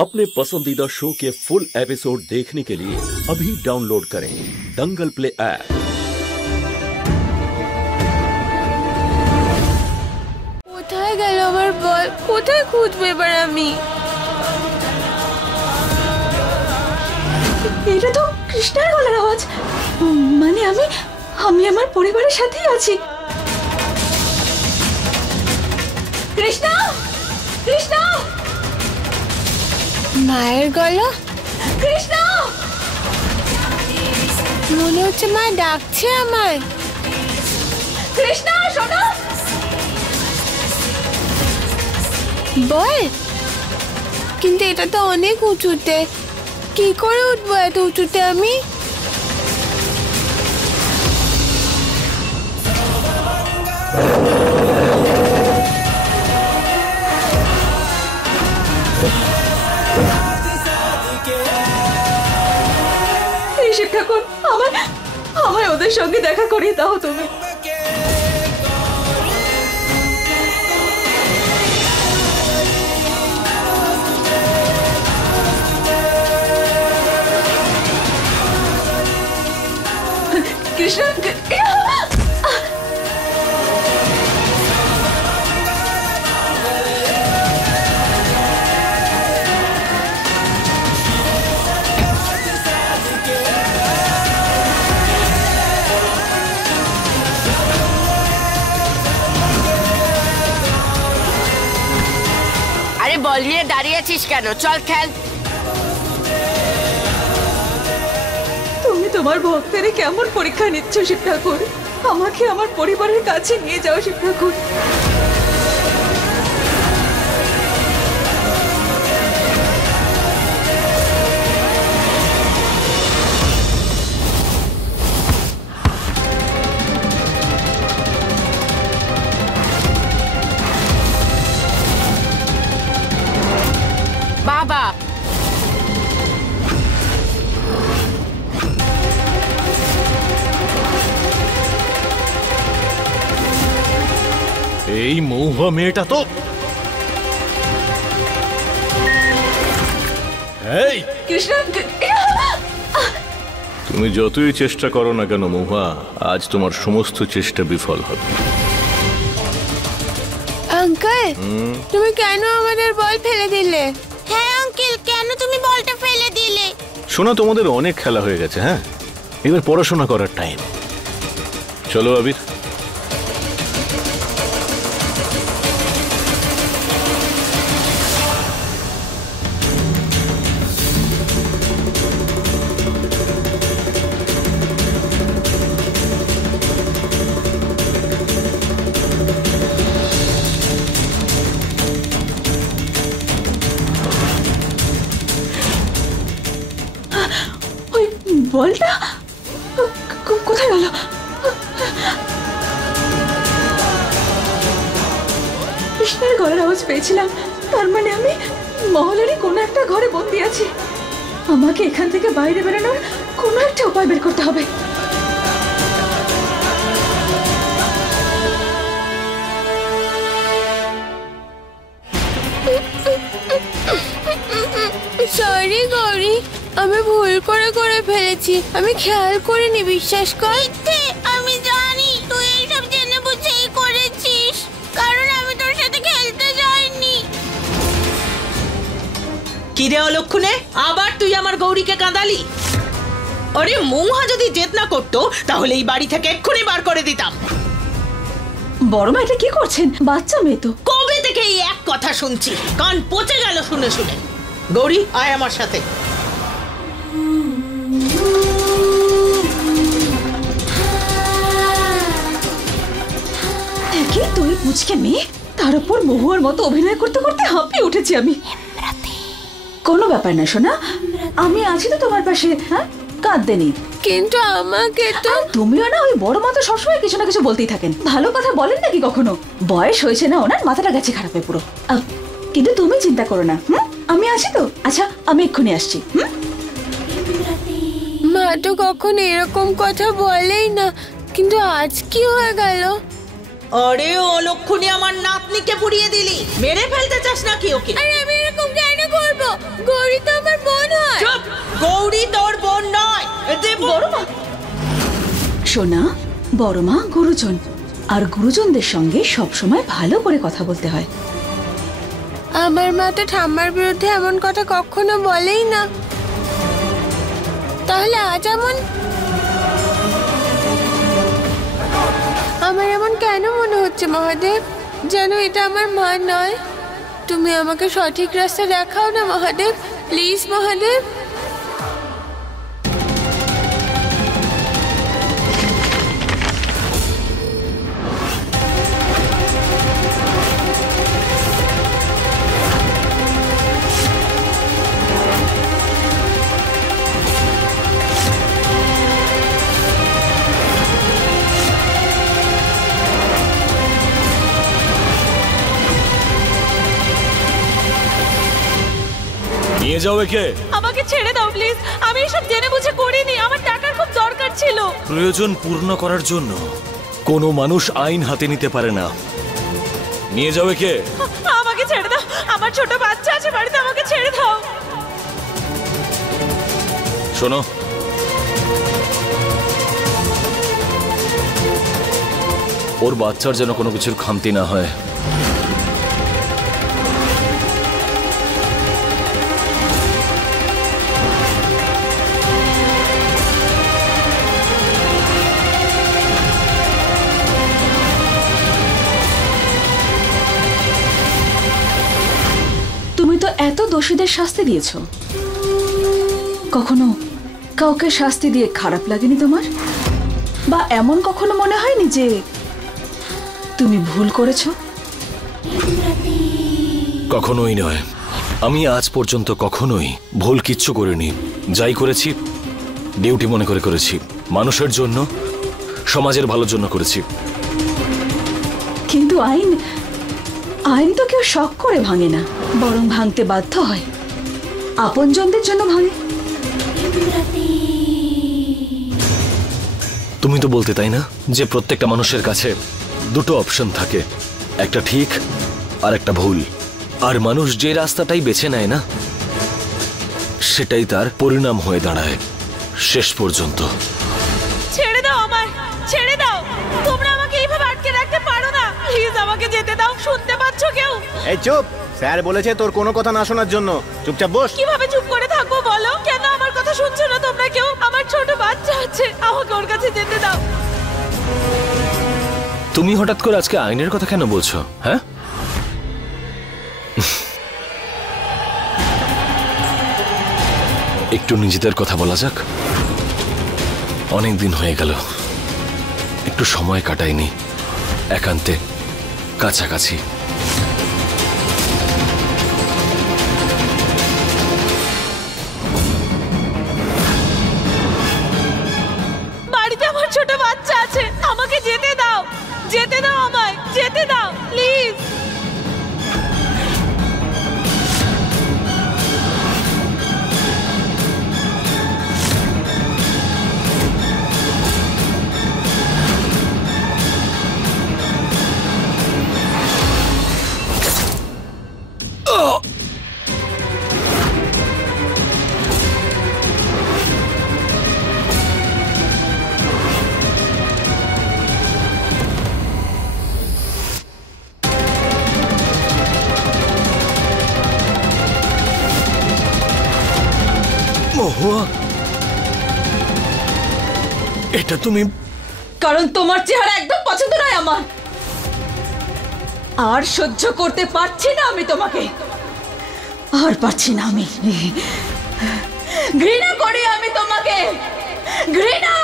अपने पसंदीदा शो के फुल एपिसोड देखने के लिए अभी डाउनलोड करें दंगल प्ले ऐप। কোথায় গেল আমার বল? কোথায় খুঁজবে এবার আমি? এটা তো কৃষ্ণার গলার আওয়াজ। মানে আমি আমার পরিবারের সাথেই আছি। কৃষ্ণা, কৃষ্ণা, মায়ের গলা। কৃষ্ণা, মনে হচ্ছে মা ডাকছে আমায়। কৃষ্ণা শোনো। বল, কিন্তু এটা তো অনেক উঁচুতে, কি করে উঠবো এত উঁচুতে আমি? শিব ঠাকুর, আমায় ওদের সঙ্গে দেখা করিয়ে দাও তুমি। কৃষ্ণ, বল নিয়ে দাঁড়িয়ে আছিস কেন? চল খেল। তুমি তোমার ভক্তের কেমন পরীক্ষা নিচ্ছ শিব ঠাকুর? আমাকে আমার পরিবারের কাছে নিয়ে যাও শিব ঠাকুর। বাবা, এই মৌহা মেয়েটা তো কৃষ্ণ, তুমি যতই চেষ্টা করো না কেন মৌহা, আজ তোমার সমস্ত চেষ্টা বিফল হবে। আঙ্কেল, তুমি কেন আমাদের বল ফেলে দিলে? হ্যাঁ আঙ্কেল, কেন তুমি বলটা ফেলে দিলে? শোনা, তোমাদের অনেক খেলা হয়ে গেছে। হ্যাঁ, এবার পড়াশোনা করার টাইম। চলো আবির। বলটা কোথায় গেল? কৃষ্ণের গলার আওয়াজ পেয়েছিলাম, তার মানে আমি মহলেরই কোনো একটা ঘরে বন্দি আছি। আমাকে এখান থেকে বাইরে বেরোনোর কোনো একটা উপায় বের করতে হবে। সরি গৌরী, আমি ভুল করে ফেলেছি, আমি খেয়াল করিনি, বিশ্বাস কর। আমি জানি তুই এইসব জেনে বুঝেই করেছিস, কারণ আমি তোর সাথে খেলতে যাইনি। কিরে অলক্ষণে, আবার তুই আমার গৌরীকে কাঁদালি? আরে মৌহা যদি জেদ না করতো তাহলে এই বাড়ি থেকে এক্ষুনি বার করে দিতাম। বড় মা এটা কি করছেন? বাচ্চা মেয়ে তো। কবে থেকে এই এক কথা শুনছি, কান পচে গেল শুনে শুনে। গৌরী, আয় আমার সাথে। কি তুই পুচকে মেয়ে, তার উপর মহুয়ার মতো অভিনয় করতে করতে হাঁপিয়ে উঠেছি আমি। কোনো ব্যাপার না সোনা, আমি আছি তো তোমার পাশে। হ্যাঁ, কাঁদতে নেই। কিন্তু আমাকে তো। তুমিও না, ওই বড় মা তো সবসময় কিছু না কিছু বলতেই থাকেন। ভালো কথা বলেন নাকি কখনো? বয়স হয়েছে না ওনার, মাথাটা গেছে খারাপ হয়ে পুরো। কিন্তু তুমি চিন্তা করো না, আমি আছি তো। আচ্ছা, আমি এক্ষুনি আসছি। মা তো কখনো এরকম কথা বলেই না, কিন্তু আজ কি হয়ে গেল? अरे অলক্ষণী আমার নাতনিকে পুড়িয়ে দিলি, মেরে ফেলতে চাস নাকি ওকে? আরে আমি এরকম কেন করব? বড় মা সোনা, বড় মা গুরুজন, আর গুরুজনদের সঙ্গে সবসময় ভালো করে কথা বলতে হয়। আমার মা তো ঠাম্মার বিরুদ্ধে এমন কথা কখনো বলেই না, তাহলে আজ আমার এমন কেন মনে হচ্ছে মহাদেব, যেন এটা আমার মা নয়? তুমি আমাকে সঠিক রাস্তা দেখাও না মহাদেব, প্লিজ মহাদেব। নিয়ে যাও একে। আমাকে ছেড়ে দাও প্লিজ, আমি এসব জেনে বুঝে করিনি, আমার টাকার খুব দরকার ছিল। প্রয়োজন পূর্ণ করার জন্য কোনো মানুষ আইন হাতে নিতে পারে না। নিয়ে যাও একে। আমাকে ছেড়ে দাও, আমার ছোট বাচ্চা আছে বাড়িতে, আমাকে ছেড়ে দাও। শোনো, ওর বাচ্চার যেন কোনো কিছুর খামতি না হয়। তুমি তো এত দোষীদের শাস্তি দিয়েছো, কখনো কাউকে শাস্তি দিয়ে খারাপ লাগেনি তোমার? বা এমন কখনো মনে হয়নি যে তুমি ভুল করেছো? কখনোই নয়, আমি আজ পর্যন্ত কখনোই ভুল কিচ্ছু করিনি। যাই করেছি ডিউটি মনে করে করেছি, মানুষের জন্য, সমাজের ভালোর জন্য করেছি। কিন্তু আইন তো কেউ শখ করে ভাঙে না, বরং ভাঙতে বাধ্য হয়, আপনজনদের জন্য ভাঙে। তুমি তো বলতে তাই না যে প্রত্যেকটা মানুষের কাছে দুটো অপশন থাকে, একটা ঠিক আর একটা ভুল, আর মানুষ যে রাস্তাটাই বেছে নেয় না সেটাই তার পরিণাম হয়ে দাঁড়ায় শেষ পর্যন্ত। ছেড়ে দাও আমায়, ছেড়ে দাও, তোমরা আমাকে এইভাবে আটকে রাখতে পারো না, প্লিজ আমাকে যেতে দাও। শুনতে পাচ্ছ কেউ? এই চুপ, স্যার বলেছে তোর কোনো কথা না শোনার জন্য, চুপচাপ বস। কিভাবে চুপ করে থাকবো বলো? কেন আমার কথা শুনছো না তোমরা কেউ? আমার ছোট বাচ্চা আছে, আমাকে ওর কাছে যেতে দাও। তুমি হঠাৎ করে আজকে আইনের কথা কেন বলছো? হ্যাঁ, একটু নিজেদের কথা বলা যাক। অনেক দিন হয়ে গেল একটু সময় কাটাইনি একান্তে, কাছাকাছি। বাড়িতে আমার ছোট বাচ্চা আছে, আমাকে যেতে দাও, যেতে দাও আমায়, যেতে দাও প্লিজ। মহুয়া, এটা তুমি? কারণ তোমার চেহারা একদম পছন্দ নয় আমার, আর সহ্য করতে পারছি না আমি তোমাকে, আর পারছি না আমি, ঘৃণা করি আমি তোমাকে, ঘৃণা।